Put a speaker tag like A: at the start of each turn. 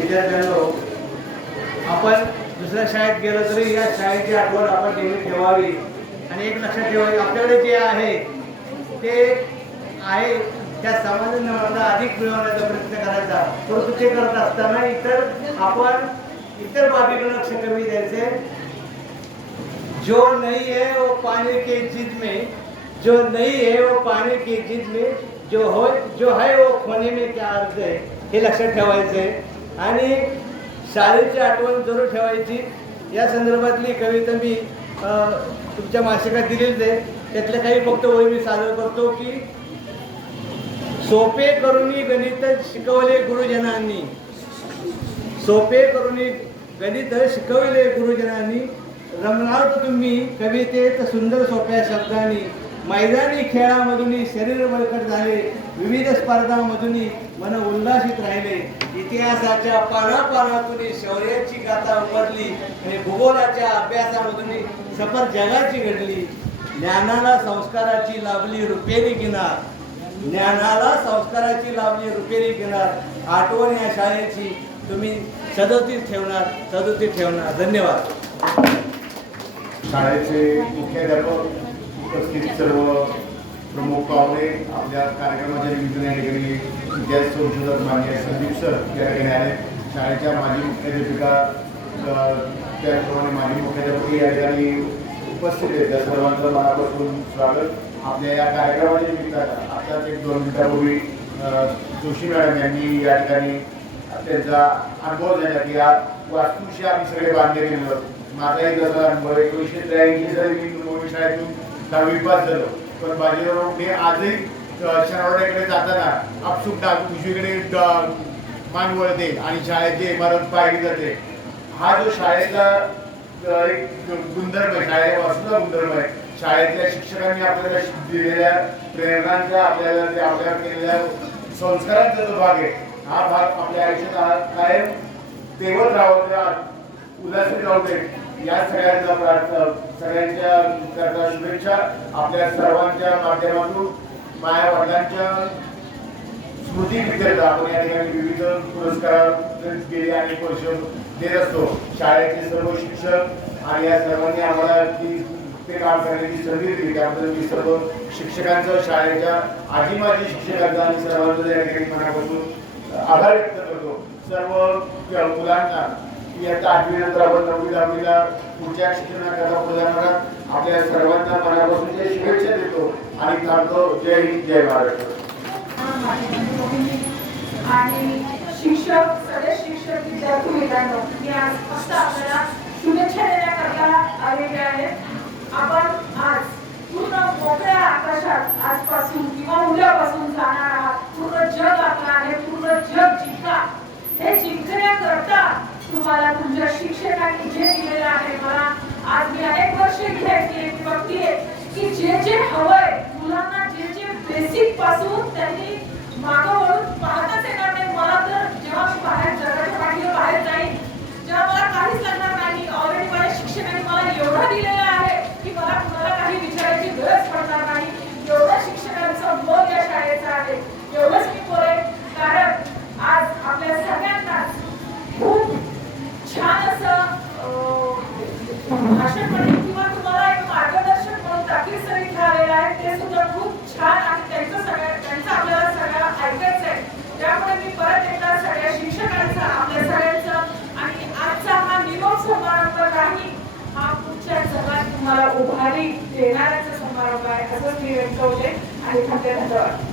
A: विद्यार्थ्यांनो आपण दुसऱ्या शाळेत गेलो तरी या शाळेची आठवण आपण नेहमी ठेवावी. आणि एक लक्षात ठेवावी आपल्याकडे जे आहे ते आहे त्या सामान्य मला अधिक मिळवण्याचा प्रयत्न करायचा. परंतु ते करत असताना इतर आपण इतर बाबीकडे लक्ष कमी द्यायचे. जो नहीं है वो पानी के जिद में. जो नहीं है वो पानी के जिद में. जो हो जो है वो खोने में क्या अर्थ आहे हे लक्षात ठेवायचे. आणि शाळेची आठवण जरूर ठेवायची. या संदर्भातली कविता मी तुमच्या मासिकात दिलेली आहे. त्यातल्या काही फक्त वय मी सादर करतो की सोपे करुणी गणित शिकवले गुरुजनांनी. सोपे करुणी गणित शिकवले गुरुजनांनी. रमणार तुम्ही कवितेत सुंदर सोप्या शब्दांनी. मैदानी खेळामधून शरीर बळकट झाले विविध स्पर्धांमधून मन उल्हासित राहिले. इतिहासाच्या पानापानातून शौर्याची गाथा उमरली आणि भूगोलाच्या अभ्यासामधून सफर जगाची घडली. ज्ञानाला संस्काराची लाभली रुपेरी किनार. ज्ञानाला संस्काराची लाभली रुपेरी किनार. आठवण या शाळेची तुम्ही सदोतीत ठेवणार सदोतीत ठेवणार. धन्यवाद.
B: शाळेचे मुख्याध्यापक उपस्थित सर्व प्रमुख पाहुणे आपल्या कार्यक्रमाच्या निमित्ताने या ठिकाणी इतिहास संशोधक मान्य संदीप सर या ठिकाणी आले. शाळेच्या माजी मुख्याध्यापिका त्याचप्रमाणे माजी मुख्याध्यापक या ठिकाणी उपस्थित आहेत. त्या सर्वांचं मनापासून स्वागत. आपल्या या कार्यक्रमाच्या निमित्तानं आताच एक दोन मिनिटापूर्वी जोशी मॅडम यांनी या ठिकाणी त्यांचा अनुभव झाला की या वास्तूशी आम्ही सगळे बांधले गेलो. माझाही जसा अनुभव एकोणीसशे त्र्याऐंशी साली मी शाळेतून दहावी पास झालो. पण बाजीराव मी आजही शनावड्याकडे जाताना अपसुक डाक उजवीकडे मान वळते आणि शाळेची इमारत पाहिली जाते. हा जो शाळेचा एक गुणधर्म आहे शाळेच्या वास्तूचा गुणधर्म आहे. शाळेतल्या शिक्षकांनी आपल्याला दिलेल्या प्रेरणांचा आपल्याला ते आपल्यावर केलेल्या संस्कारांचा जो भाग आहे हा भाग आपल्या आयुष्यात कायम तेवत राहू उदासीन उल्हासित राहू दे. या सगळ्यांचा प्रार्थना सगळ्यांच्या करता शुभेच्छा आपल्या सर्वांच्या माध्यमातून माझ्या वडिलांच्या स्मृती विद्यार्थ आपण या ठिकाणी विविध पुरस्कार गेले अनेक वर्ष देत असतो. शाळेचे सर्व शिक्षक आणि या सर्वांनी आम्हाला ती ते काम करण्याची संधी दिली. त्याबद्दल मी सर्व शिक्षकांचं शाळेच्या आधी माझी शिक्षकांचा आणि सर्वांचं या ठिकाणी मनापासून आभार व्यक्त करतो. सर्व मुलांना इयत्ता आठवी नंतर आपण नववी दहावीला पुढच्या शिक्षणाकरता पुढे जाणारा आपल्या सर्वांना मनापासून जे शुभेच्छा देतो आणि थांबतो जय हिंद जय महाराष्ट्र.
C: आणि शिक्षक सगळे शिक्षक विद्यार्थी मित्रांनो मी आज फक्त आपल्याला शुभेच्छा देण्याकरता आलेले आहेत. आपण आज पूर्ण मोकळ्या आकाशात आजपासून किंवा उद्यापासून जाणार आहात पूर्ण जग आपलं आहे पूर्ण जग जिंका हे जिंकण्याकरता तुम्हाला तुमच्या शिक्षकांनी जे दिलेलं आहे मला आज मी अनेक वर्ष घ्यायची बघतीये की जे जे हवंय मुलांना जे जे बेसिकपासून त्यांनी मागव वळून पाहताच येणार नाही मला तर जेव्हा मी बाहेर जगाच्या बाहेर बाहेर जाईन जेव्हा मला काहीच लागणार नाही ऑलरेडी माझ्या शिक्षकांनी मला एवढं दिलेलं आहे की मला कुणाला काही विचारायची गरज पडणार नाही एवढं शिक्षकांचं मोल या शाळेचं आहे एवढंच मी बोलेन कारण आज आपल्या सगळ्यांना खूप छान असं अं, भाषण म्हणून किंवा तुम्हाला एक मार्गदर्शक म्हणून ताकीद सर इथे आलेलं आहे ते सुद्धा खूप छान आणि त्यांचं सगळ्या त्यांचं आपल्याला सगळं ऐकायचं आहे त्यामुळे मी परत एकदा सगळ्या शिक्षकांचा आपल्या सगळ्यांचं आणि आजचा हा निरोप समारंभ नाही हा पुढच्या जगात तुम्हाला उभारी देणाऱ्याचा समारंभ आहे असंच मी व्यक्त होते. आणि धन्यवाद.